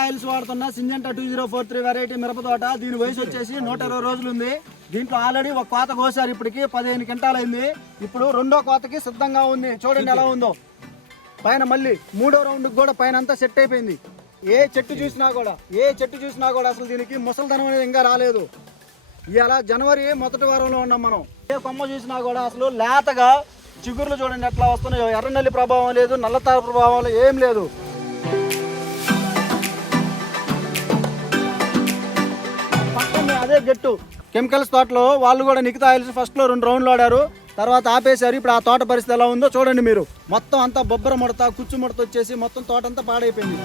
Oils వాడుతున్న Syngenta 2043 variety మిరప తోట. దీని వయసు వచ్చేసి 120 రోజులు ఉంది. దీంట్లో ఆల్రెడీ ఒక కోత కోసారు, ఇప్పటికి 15 క్వింటాలు అయింది. ఇప్పుడు రెండో కోతకి సిద్ధంగా ఉంది. చూడండి ఎలా ఉందో. పైన మళ్ళీ మూడో రౌండ్ కూడా పైన అంతా సెట్ అయిపోయింది. ఏ చెట్టు చూసినా కూడా అసలు దీనికి ముసలిదనం అనేది ఇంకా రాలేదు. ఇలా జనవరి మొదటి వారంలో ఉన్నాం మనం. ఏ కొమ్మ చూసినా కూడా అసలు లేతగా చిగుర్లు చూడండి ఎట్లా వస్తున్నాయో. ఎర్రనల్లి ప్రభావం లేదు, నల్లతార ప్రభావం ఏం లేదు. పక్కనే అదే గట్టు కెమికల్స్ తోటలో వాళ్ళు కూడా నిఖితా ఆయిల్స్ ఫస్ట్లో 2 రౌండ్లు ఆడారు, తర్వాత ఆపేశారు. ఇప్పుడు ఆ తోట పరిస్థితి ఎలా ఉందో చూడండి మీరు. మొత్తం అంతా బొబ్బర ముడత, కుచ్చు ముడత వచ్చేసి మొత్తం తోట అంతా పాడైపోయింది.